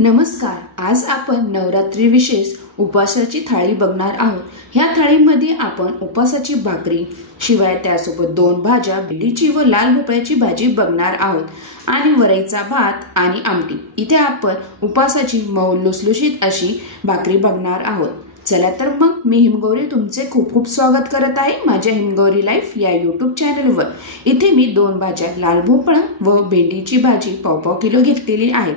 नमस्कार। आज आपण नवरात्री विशेष उपवासाची थाळी बघणार आहोत। ह्या थाळीमध्ये आपण उपवासाची भाकरी शिवाय त्यासोबत 2 भाज्या, भेंडीची व लाल भोपळ्याची भाजी बघणार आहोत आणि वरईचा भात आणि आमटी। इथे आपण उपवासाची मऊ लुसलुशीत अशी भाकरी बघणार आहोत। चला तर मग मी हिमगौरी तुमचे खूप खूप स्वागत करत आहे माझ्या हिमगौरी लाईफ या YouTube चॅनलवर। इथे मी 2 भाज्या, लाल भोपळा व भेंडीची भाजी पाव किलो घेतलेली आहे।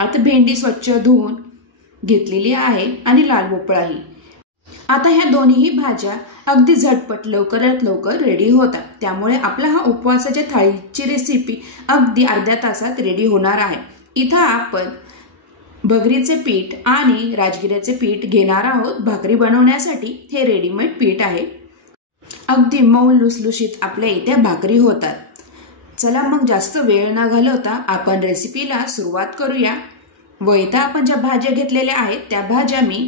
आता भेंडी स्वच्छ धुवून घेतलेली आहे आणि लाल भोपळाही। आता ह्या दोन्ही भाज्या अगदी झटपट लवकरात लवकर रेडी होतात, त्यामुळे आपला हा उपवासाच्या थाळीची रेसिपी अगदी अर्ध्या तासात रेडी होणार आहे। इथं आपण भगरीचे पीठ आणि राजगिऱ्याचे पीठ घेणार आहोत भाकरी बनवण्यासाठी। हे रेडीमेड पीठ आहे, अगदी मऊ लुसलुशीत आपल्या इथे भाकरी होतात। चला मग जास्त वेळ न घालवता आपण रेसिपीला सुरुवात करूया। व इथे आपण ज्या भाज्या घेतलेल्या आहेत त्या भाज्या मी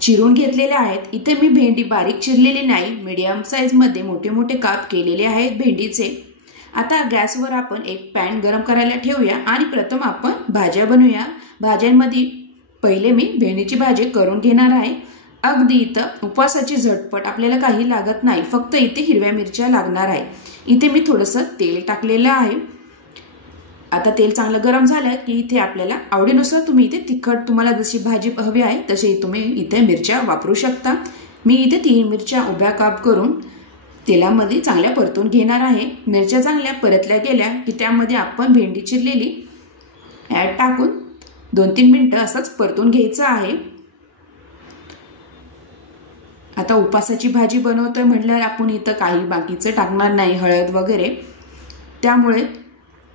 चिरून घेतलेल्या आहेत। इथे मी भेंडी बारीक चिरलेली नाही, मीडियम साइज मध्ये मोठे मोठे काप केलेले आहेत भेंडीचे। आता गॅसवर आपण एक पॅन गरम करायला ठेवूया आणि प्रथम आपण भाज्या बनवूया। भाज्यांमध्ये पहिले मी भेंडीची भाजी करून घेणार आहे। अगदी इथं उपवासाची झटपट आपल्याला काही लागत नाही, फक्त इथे हिरव्या मिरच्या लागणार आहे। इथे मी थोडंसं तेल टाकलेलं आहे। आता तेल चांगलं गरम झालं की इथे आपल्याला आवडीनुसार तुम्ही इथे तिखट तुम्हाला जशी भाजी हवी आहे तशी तुम्ही इथे मिरच्या वापरू शकता। मी इथे 3 मिरच्या उभ्या काप करून तेलामध्ये चांगल्या परतून घेणार आहे। मिरच्या चांगल्या परतल्या गेल्या की त्यामध्ये आपण भेंडी चिरलेली ॲड टाकून 2-3 मिनिटं असंच परतून घ्यायचं आहे। आता उपासाची भाजी बनवतोय म्हटल्यावर आपण इथं काही बाकीचं टाकणार नाही, हळद वगैरे, त्यामुळे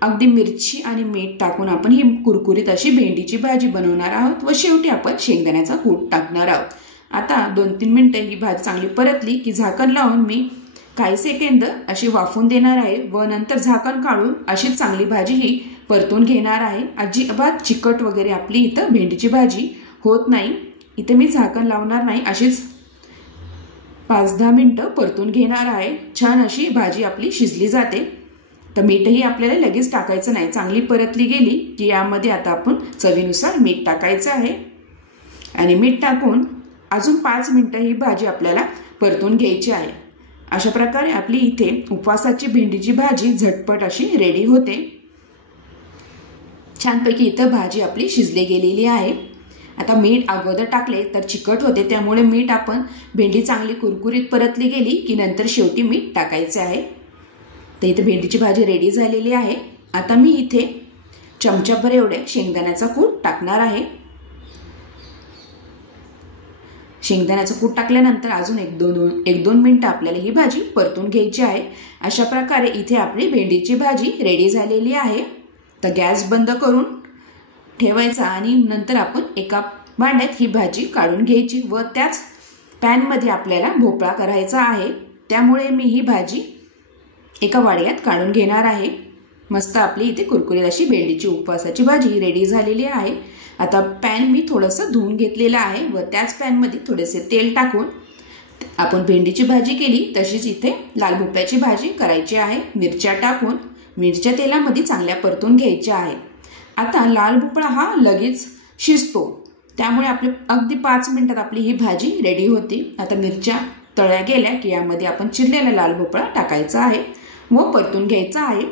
अगदी मिरची आणि मीठ टाकून आपण ही कुरकुरीत अशी भेंडीची भाजी बनवणार आहोत व शेवटी आपण शेंगदाण्याचा कूट टाकणार आहोत। आता 2-3 मिनिटं ही भाजी चांगली परतली की झाकण लावून मी काही सेकंद अशी वाफवून देणार आहे व नंतर झाकण काढून अशी चांगली भाजी ही परतून घेणार आहे। अजिबात चिकट वगैरे आपली इथं भेंडीची भाजी होत नाही। इथे मी झाकण लावणार नाही, अशीच 5-10 मिनिटं परतून घेणार आहे। छान अशी भाजी आपली शिजली जाते। तर मीठही आपल्याला लगेच टाकायचं नाही, चांगली परतली गेली की यामध्ये आता आपण चवीनुसार मीठ टाकायचं आहे आणि मीठ टाकून अजून 5 मिनिटं ही भाजी आपल्याला परतून घ्यायची आहे। अशा प्रकारे आपली इथे उपवासाची भेंडीची भाजी झटपट अशी रेडी होते। छानपैकी इथं भाजी आपली शिजली गेलेली आहे। आता मीठ अगोदर टाकले तर चिकट होते, त्यामुळे मीठ आपण भेंडी चांगली कुरकुरीत परतली गेली की नंतर शेवटी मीठ टाकायचे आहे। तर इथे भेंडीची भाजी रेडी झालेली आहे। आता मी इथे चमचाभर एवढे शेंगदाण्याचा कूट टाकणार आहे। शेंगदाण्याचं कूट टाकल्यानंतर अजून 1-2 मिनिटं आपल्याला ही भाजी परतून घ्यायची आहे। अशा प्रकारे इथे आपली भेंडीची भाजी रेडी झालेली आहे। तर गॅस बंद करून ठेवायचा आणि नंतर आपण एका भांड्यात ही भाजी काढून घ्यायची व त्याच पॅनमध्ये आपल्याला भोपळा करायचा आहे, त्यामुळे मी ही भाजी एका वाड्यात काढून घेणार आहे। मस्त आपली इथे कुरकुरीत अशी भेंडीची उपवासाची भाजी रेडी झालेली आहे। आता पॅन मी थोडंसं धुवून घेतलेलं आहे व त्याच पॅनमध्ये थोडेसे तेल टाकून आपण भेंडीची भाजी केली तशीच इथे लाल भोपळ्याची भाजी करायची आहे। मिरच्या टाकून मिरच्या तेलामध्ये चांगल्या परतून घ्यायच्या आहे। आता लाल भोपळा हा लगेच शिजतो, त्यामुळे आपले अगदी 5 मिनिटात आपली ही भाजी रेडी होती। आता मिरच्या तळल्या गेल्या की यामध्ये आपण चिरलेला लाल भोपळा टाकायचा आहे व परतून घ्यायचा आहे।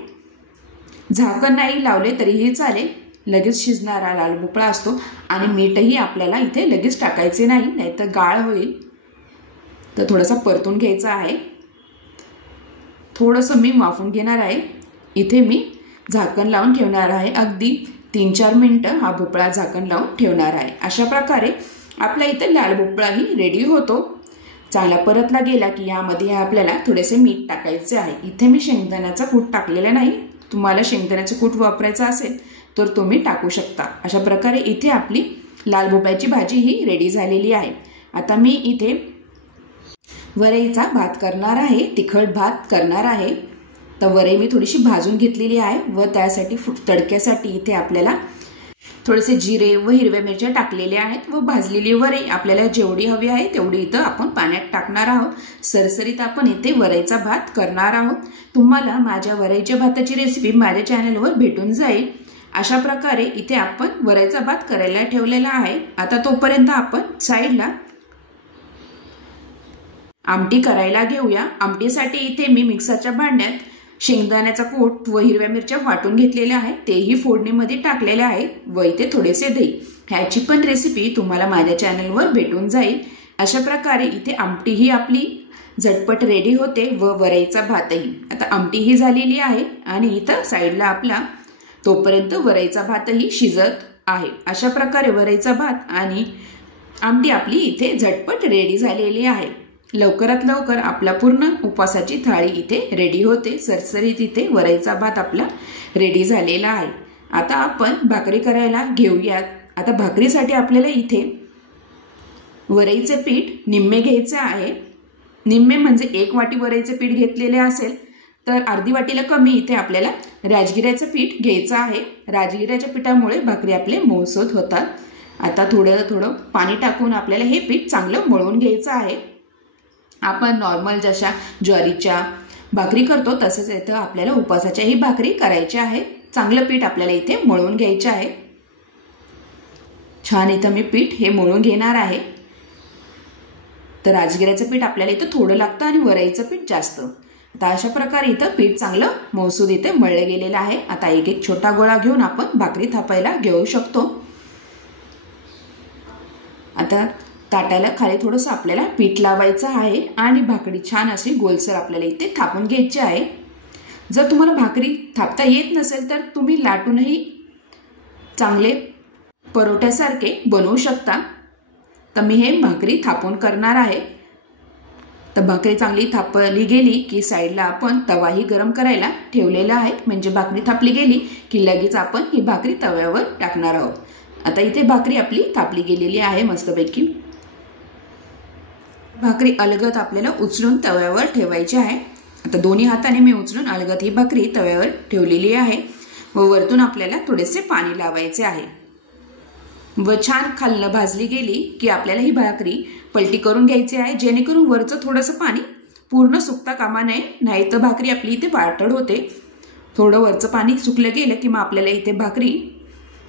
झाकण नाही लावले तरीही चालेल, लगेच शिजणारा लाल भोपळा असतो आणि मीठही आपल्याला इथे लगेच टाकायचे नाही, नाहीतर गाळ होईल। तर थोडासा परतून घ्यायचा आहे। थोडंसं मी वाफवून घेणार आहे। इथे मी झाकण लावून ठेवणार आहे, अगदी 3-4 मिनिटं हा भोपळा झाकण लावून ठेवणार आहे। अशा प्रकारे आपला इथे लाल भोपळाही रेडी होतो। चांगला परतला गेला की यामध्ये आपल्याला थोडेसे मीठ टाकायचे आहे। इथे मी शेंगदाण्याचा कूट टाकलेला नाही, तुम्हाला शेंगदाण्याचं कूट वापरायचं असेल तर तुम्ही टाकू शकता। अशा प्रकारे इथे आपली लाल भोपळ्याची भाजी ही रेडी झालेली आहे। आता मी इथे वरईचा भात करणार आहे, तिखट भात करणार आहे। तर वरई मी थोडीशी भाजून घेतलेली आहे व त्यासाठी तडक्यासाठी इथे आपल्याला थोडेसे जिरे व हिरव्या मिरच्या टाकलेल्या आहेत व भाजलेली वरई आपल्याला जेवढी हवी आहे तेवढी इथं आपण पाण्यात टाकणार आहोत। सरसरीत आपण इथे वरईचा भात करणार आहोत। तुम्हाला माझ्या वरईच्या भाताची रेसिपी माझ्या चॅनलवर भेटून जाईल अशा प्रकारे इथे आपण वरईचा भात करायला ठेवलेला आहे। आता तोपर्यंत आपण साईडला आमटी करायला घेऊया। आमटीसाठी इथे मी मिक्सरच्या भांड्यात शेंगदाण्याचा कूट व हिरव्या मिरच्या वाटून घेतलेल्या आहेत, तेही फोडणीमध्ये टाकलेले आहेत व इथे थोडेसे दही। ह्याची पण रेसिपी तुम्हाला माझ्या चॅनलवर भेटून जाईल। अशा प्रकारे इथे आमटी ही आपली झटपट रेडी होते व वरईचा भातही। आता आमटी ही झालेली आहे आणि इथं साईडला आपला तोपर्यंत वरईचा भातही शिजत आहे। अशा प्रकारे वरईचा भात आणि आमटी आपली इथे झटपट रेडी झालेली आहे। लवकरात लवकर आपला पूर्ण उपवासाची थाळी इथे रेडी होते। सरसरीत इथे वरईचा भात आपला रेडी झालेला आहे। आता आपण भाकरी करायला घेऊयात। आता भाकरीसाठी आपल्याला इथे वरईचे पीठ निम्मे घ्यायचे आहे। निम्मे म्हणजे 1 वाटी वरईचे पीठ घेतलेले असेल तर अर्धी वाटीला कमी इथे आपल्याला राजगिऱ्याचं पीठ घ्यायचं आहे। राजगिऱ्याच्या पिठामुळे भाकरी आपले मऊसूत होतात। आता थोडं थोडं पाणी टाकून आपल्याला हे पीठ चांगलं मळून घ्यायचं आहे। आपण नॉर्मल जशा ज्वारीच्या भाकरी करतो तसंच इथं आपल्याला उपवासाच्याही भाकरी करायच्या आहे। चांगलं पीठ आपल्याला इथे मळून घ्यायचे आहे। छान इथं मी पीठ हे मळून घेणार आहे। तर राजगिऱ्याचं पीठ आपल्याला इथं थोडं लागतं आणि वरईचं पीठ जास्त। आता अशा प्रकारे इथं पीठ चांगलं मऊसूद इथे मळलं गेलेलं आहे। आता एक एक छोटा गोळा घेऊन आपण भाकरी थापायला घेऊ शकतो। आता ताटाला खाली थोडंसं आपल्याला पीठ लावायचं आहे आणि भाकरी छान अशी गोलसर आपल्याला इथे थापून घ्यायची आहे। जर तुम्हाला भाकरी थापता येत नसेल तर तुम्ही लाटूनही चांगले परोठ्यासारखे बनवू शकता। तर मी हे भाकरी थापून करणार आहे। तर भाकरी चांगली थापली गेली की साईडला आपण तवाही गरम करायला ठेवलेला आहे, म्हणजे भाकरी थापली गेली की लगेच आपण ही भाकरी तव्यावर टाकणार आहोत। आता इथे भाकरी आपली थापली गेलेली आहे मस्तपैकी। भाकरी अलगद आपल्याला उचलून तव्यावर ठेवायची आहे। आता दोन्ही हाताने मी उचलून अलगद ही भाकरी तव्यावर ठेवलेली आहे व वरतून आपल्याला थोडेसे पाणी लावायचे आहे व छान खालनं भाजली गेली की आपल्याला ही भाकरी पलटी करून घ्यायची आहे, जेणेकरून वरचं थोडंसं पाणी पूर्ण सुकता कामा नये, नाही तर भाकरी आपली इथे पातळ होते। थोडं वरचं पाणी सुकलं गेलं की मग आपल्याला इथे भाकरी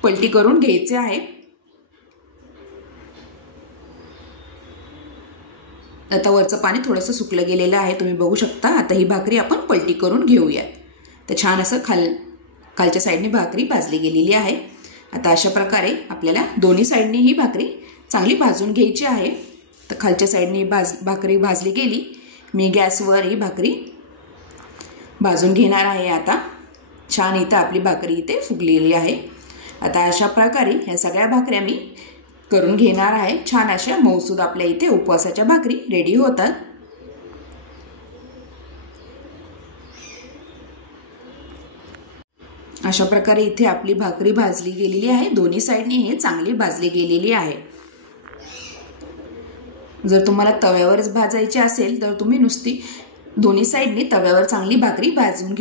पलटी करून घ्यायची आहे। आता वरचं पाणी थोडंसं सुकलं गेलेलं आहे, तुम्ही बघू शकता। आता ही भाकरी आपण पलटी करून घेऊयात। तर छान असं खालच्या साईडने भाकरी भाजली गेलेली आहे। आता अशा प्रकारे आपल्याला दोन्ही साईडने ही भाकरी चांगली भाजून घ्यायची आहे। तर खालच्या साईडने भाकरी भाजली गेली, मी गॅसवर ही भाकरी भाजून घेणार आहे। आता छान इथं आपली भाकरी इथे फुगलेली आहे। आता अशा प्रकारे ह्या सगळ्या भाकऱ्या मी करून घेणार आहे। छान अशा मऊसूद आपल्या इथे उपवासाच्या भाकरी रेडी होतात। अशा प्रकारे इथे आपली भाकरी भाजली गेलेली आहे। दोन्ही साईडने हे चांगली भाजली गेलेली आहे। जर तुम्हाला तव्यावरच भाजायची असेल तर तुम्ही नुसती दोन्ही साईडने तव्यावर चांगली भाकरी भाजून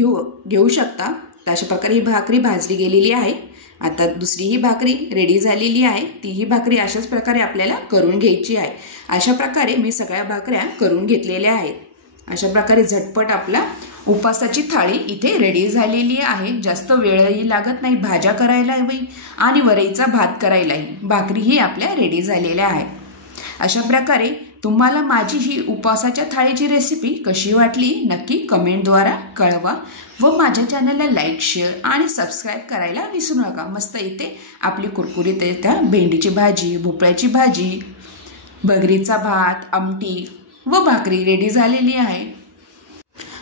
घेऊ शकता। अशा प्रकारे ही भाकरी भाजली गेलेली आहे। आता दुसरी ही भाकरी रेडी झालेली आहे, तीही भाकरी अशाच प्रकारे आपल्याला करून घ्यायची आहे। अशा प्रकारे मी सगळ्या भाकऱ्या करून घेतलेल्या आहेत। अशा प्रकारे झटपट आपला उपवासाची थाळी इथे रेडी झालेली आहे। जास्त वेळही लागत नाही भाज्या करायलाही आणि वरईचा भात करायलाही। भाकरीही आपल्या रेडी झालेल्या आहे। अशा प्रकारे तुम्हाला माझी ही उपवासाच्या थाळीची रेसिपी कशी वाटली नक्की कमेंटद्वारा कळवा व माझ्या चॅनलला लाईक, शेअर आणि सबस्क्राईब करायला विसरू नका। मस्त इथे आपली कुरकुरीत येत्या भेंडीची भाजी, भोपळ्याची भाजी, बगरीचा भात, आमटी व भाकरी रेडी झालेली आहे।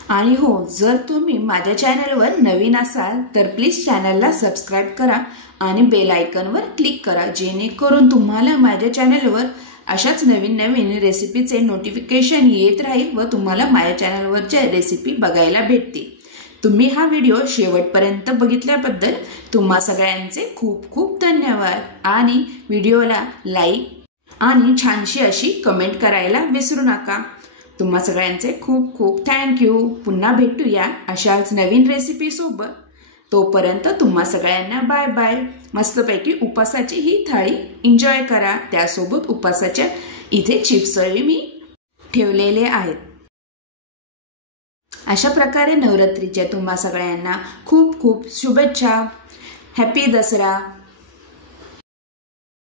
आणि हो, जर तुम्ही माझ्या चॅनलवर नवीन असाल तर प्लीज चॅनलला सबस्क्राईब करा आणि बेल आयकॉनवर क्लिक करा, जेणेकरून तुम्हाला माझ्या चॅनलवर अशाच नवीन नवीन रेसिपीचे नोटिफिकेशन येत राहील व तुम्हाला माझ्या चॅनलवरच्या रेसिपी बघायला भेटतील। तुम्ही हा व्हिडिओ शेवटपर्यंत बघितल्याबद्दल तुम्हा सगळ्यांचे खूप खूप धन्यवाद आणि व्हिडिओला लाईक आणि छानशी अशी कमेंट करायला विसरू नका। तुम्हा सगळ्यांचे खूप खूप थँक्यू। पुन्हा भेटूया अशाच नवीन रेसिपी सोबत। तोपर्यंत तुम्हा सगळ्यांना बाय बाय। मस्तपैकी उपवासाची ही थाळी एन्जॉय करा। त्यासोबत उपवासाच्या इथे चिप्सही मी ठेवलेले आहेत। अशा प्रकारे नवरात्रीच्या तुम्हा सगळ्यांना खूप खूप शुभेच्छा। हॅपी दसरा.